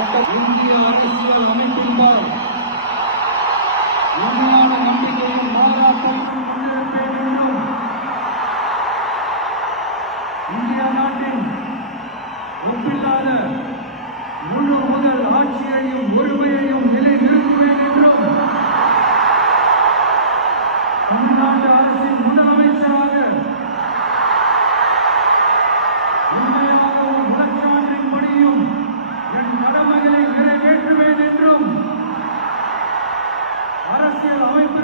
இந்திய அரசியல் அமைப்பின்பால் உண்மையான நம்பிக்கையும் பாராட்டையும் கொண்டிருப்பேன் என்றும் இந்திய நாட்டின் ஒப்பில்லாத முழு முதல் ஆட்சியையும் உரிமையையும் நிலைநிறுத்துவேன் என்றும் தமிழ்நாட்டு அரசின் முதலமைச்சராக உண்மையாகவும் மனச்சான்றின் படியும் என் கடமைகளை நிறைவேற்றுவேன் என்றும் அரசியல் அமைப்பு